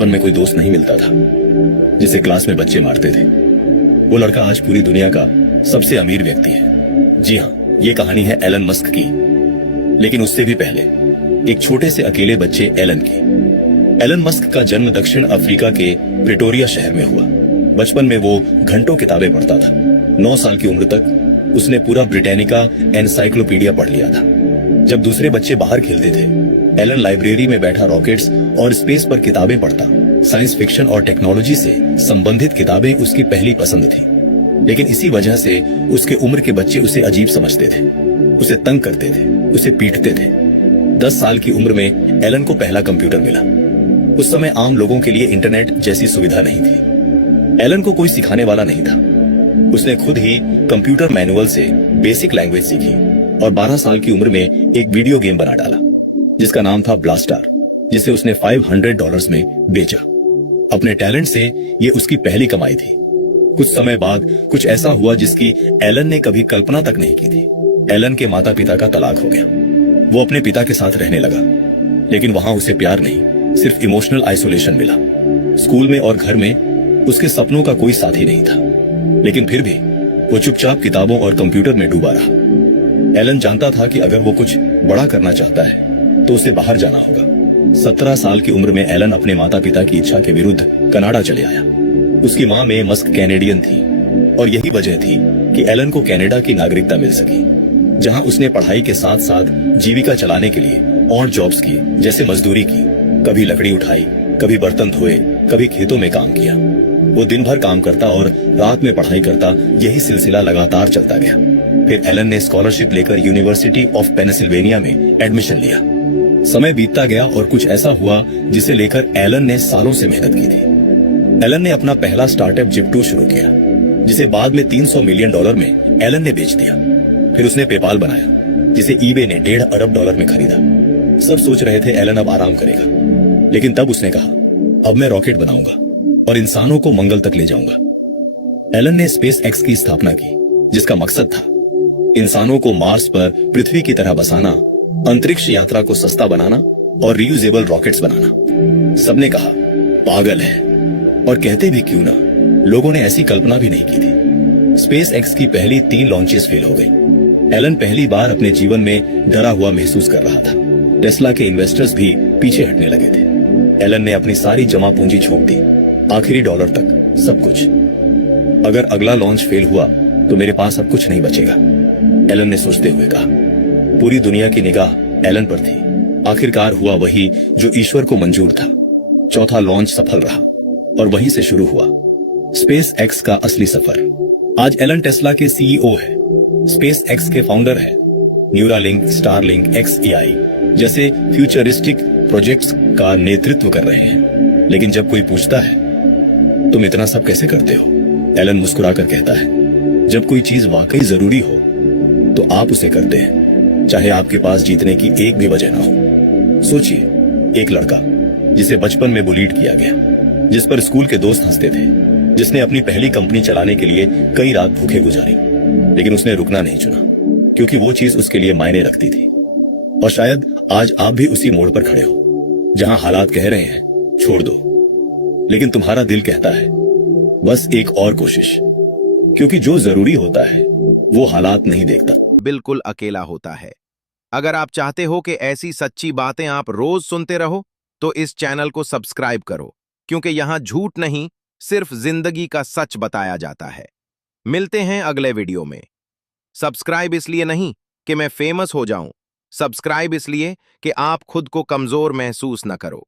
बचपन में कोई दोस्त नहीं मिलता था जिसे क्लास में बच्चे मारते थे। वो लड़का आज पूरी दुनिया का सबसे अमीर व्यक्ति है। जी हाँ, ये कहानी है एलन मस्क की। लेकिन उससे भी पहले एक छोटे से अकेले बच्चे एलन की। एलन मस्क का जन्म दक्षिण अफ्रीका के प्रिटोरिया शहर में हुआ। बचपन में वो घंटों किताबें पढ़ता था। 9 साल की उम्र तक उसने पूरा ब्रिटानिका एनसाइक्लोपीडिया पढ़ लिया था। जब दूसरे बच्चे बाहर खेलते थे, एलन लाइब्रेरी में बैठा रॉकेट्स और स्पेस पर किताबें पढ़ता। साइंस फिक्शन और टेक्नोलॉजी से संबंधित किताबें उसकी पहली पसंद थी। लेकिन इसी वजह से उसके उम्र के बच्चे उसे अजीब समझते थे, उसे तंग करते थे, उसे पीटते थे। 10 साल की उम्र में एलन को पहला कंप्यूटर मिला। उस समय आम लोगों के लिए इंटरनेट जैसी सुविधा नहीं थी। एलन को कोई सिखाने वाला नहीं था। उसने खुद ही कंप्यूटर मैनुअल से बेसिक लैंग्वेज सीखी और 12 साल की उम्र में एक वीडियो गेम बना डाला जिसका नाम था ब्लास्टर, जिसे उसने $500 में बेचा। अपने टैलेंट से ये उसकी पहली कमाई थी। कुछ समय बाद कुछ ऐसा हुआ जिसकी एलन ने कभी कल्पना तक नहीं की थी। एलन के माता पिता का तलाक हो गया। वो अपने पिता के साथ रहने लगा, लेकिन वहां उसे प्यार नहीं, सिर्फ इमोशनल आइसोलेशन मिला। स्कूल में और घर में उसके सपनों का कोई साथी नहीं था। लेकिन फिर भी वो चुपचाप किताबों और कंप्यूटर में डूबा रहा। एलन जानता था कि अगर वो कुछ बड़ा करना चाहता है तो उसे बाहर जाना होगा। 17 साल की उम्र में एलन अपने माता पिता की इच्छा के विरुद्ध कनाडा चले आया। उसकी माँ में मस्क कैनेडियन थी और यही वजह थी कि एलन को कनाडा की नागरिकता मिल सकी, जहां उसने पढ़ाई के साथ साथ जीविका चलाने के लिए और जॉब्स की, जैसे मजदूरी की। कभी लकड़ी उठाई, कभी बर्तन धोए, कभी खेतों में काम किया। वो दिन भर काम करता और रात में पढ़ाई करता। यही सिलसिला लगातार चलता गया। फिर एलन ने स्कॉलरशिप लेकर यूनिवर्सिटी ऑफ पेनिसिल्वेनिया में एडमिशन लिया। समय बीतता गया और कुछ ऐसा हुआ जिसे लेकर एलन ने सालों से मेहनत की थी। एलन ने अपना पहला स्टार्टअप जिप्टो शुरू किया, जिसे बाद में $300 मिलियन में एलन ने बेच दिया। फिर उसने पेपाल बनाया, जिसे ईबे ने $1.5 अरब में खरीदा। सब सोच रहे थे एलन अब आराम करेगा, लेकिन तब उसने कहा, अब मैं रॉकेट बनाऊंगा और इंसानों को मंगल तक ले जाऊंगा। एलन ने स्पेस एक्स की स्थापना की, जिसका मकसद था इंसानों को मार्स पर पृथ्वी की तरह बसाना, अंतरिक्ष यात्रा को सस्ता बनाना और रियूजेबल रॉकेट्स बनाना। सबने कहा पागल है, और कहते भी क्यों ना, लोगों ने ऐसी कल्पना भी नहीं की थी। स्पेस एक्स की पहली 3 लॉन्चेस फेल हो गई। एलन पहली बार अपने जीवन में डरा हुआ महसूस कर रहा था। टेस्ला के इन्वेस्टर्स भी पीछे हटने लगे थे। एलन ने अपनी सारी जमा पूंजी झोंक दी, आखिरी डॉलर तक, सब कुछ। अगर अगला लॉन्च फेल हुआ तो मेरे पास अब कुछ नहीं बचेगा, एलन ने सोचते हुए कहा। पूरी दुनिया की निगाह एलन पर थी। आखिरकार हुआ वही जो ईश्वर को मंजूर था। चौथा लॉन्च सफल रहा और वहीं से शुरू हुआ स्पेस एक्स का असली सफर। आज एलन टेस्ला के सीईओ है, स्पेस एक्स के फाउंडर है। न्यूरालिंक, स्टारलिंक, XAI जैसे फ्यूचरिस्टिक प्रोजेक्ट्स का नेतृत्व कर रहे हैं। लेकिन जब कोई पूछता है तुम इतना सब कैसे करते हो, एलन मुस्कुराकर कहता है, जब कोई चीज वाकई जरूरी हो तो आप उसे करते हैं, चाहे आपके पास जीतने की एक भी वजह ना हो। सोचिए, एक लड़का जिसे बचपन में बुलीड किया गया, जिस पर स्कूल के दोस्त हंसते थे, जिसने अपनी पहली कंपनी चलाने के लिए कई रात भूखे गुजारी, लेकिन उसने रुकना नहीं चुना, क्योंकि वो चीज उसके लिए मायने रखती थी। और शायद आज आप भी उसी मोड़ पर खड़े हो, जहां हालात कह रहे हैं छोड़ दो, लेकिन तुम्हारा दिल कहता है बस एक और कोशिश, क्योंकि जो जरूरी होता है वो हालात नहीं देखता, बिल्कुल अकेला होता है। अगर आप चाहते हो कि ऐसी सच्ची बातें आप रोज सुनते रहो, तो इस चैनल को सब्सक्राइब करो, क्योंकि यहां झूठ नहीं, सिर्फ जिंदगी का सच बताया जाता है। मिलते हैं अगले वीडियो में। सब्सक्राइब इसलिए नहीं कि मैं फेमस हो जाऊं, सब्सक्राइब इसलिए कि आप खुद को कमजोर महसूस न करो।